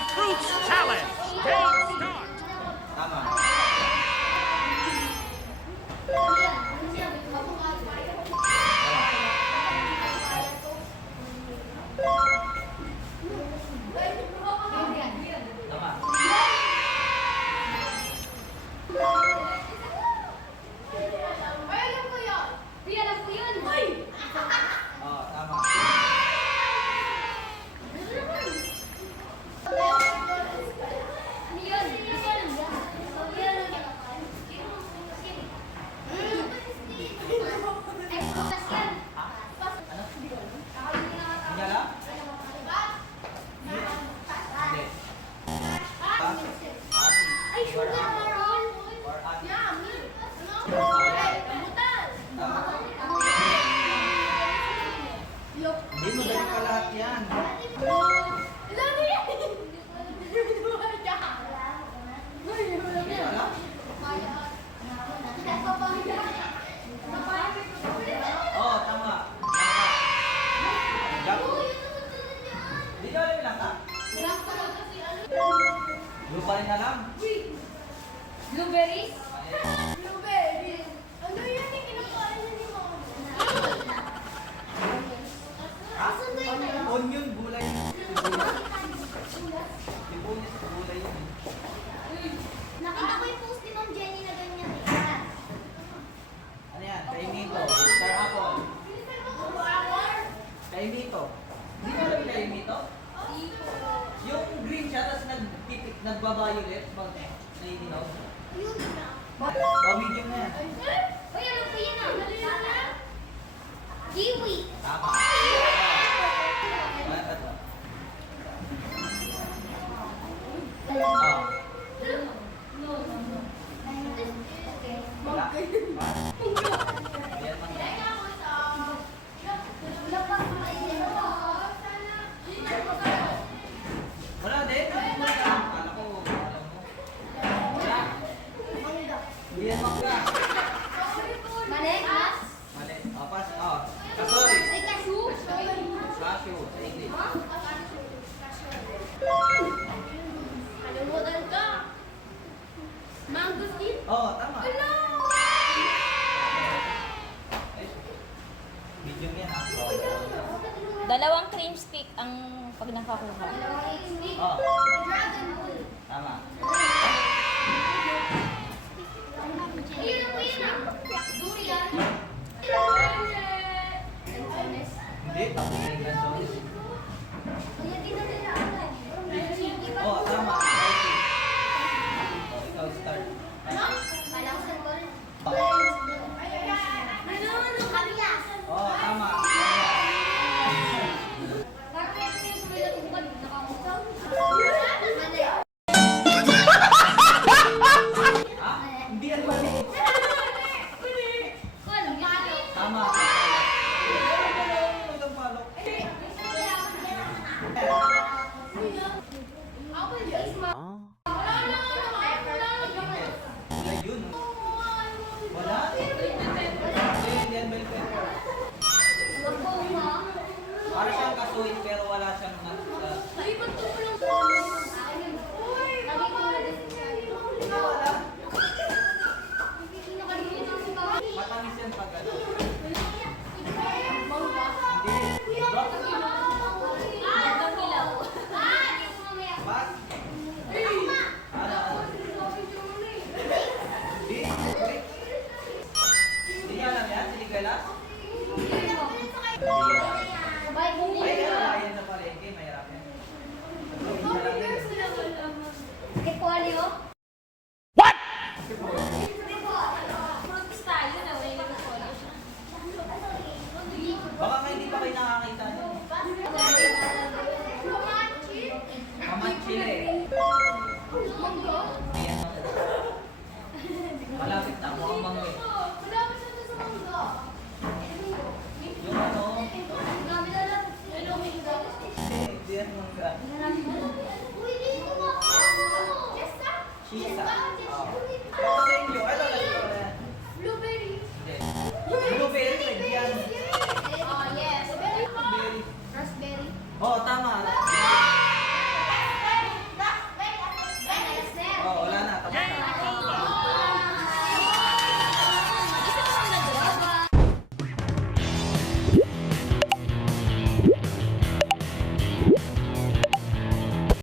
Fruits Challenge. Game start. Hindi mo dali pa lahat yan. Oh, tama. Hindi nyo alam ilang ka? Lupa rin alam. Blueberries? Gulay yun. Nakita ko yung post ni Ma'am Jenny na ganyan eh. Ano yan? Kainito. Star apple. Kainito. Hindi mo alam kainito? Yung green siya, tapos nagpipik, nagba-violet. Pag naininog. Yun na. Oh, medium na yan. Oo, oh, tama. Hello! Video niya. Dalawang cream stick ang pag nakakuha. Dalawang cream stick? Oo. Dragon Tama. Ayun po yun ah. Durian. Hindi, tapos na yung Sige po, Alio. What? Baka nga hindi pa kayo nakakita. Kamat chile. Ayan. Malapit na, mukhang mango eh. Yung ano? Hindi yan mangga. 单嘛，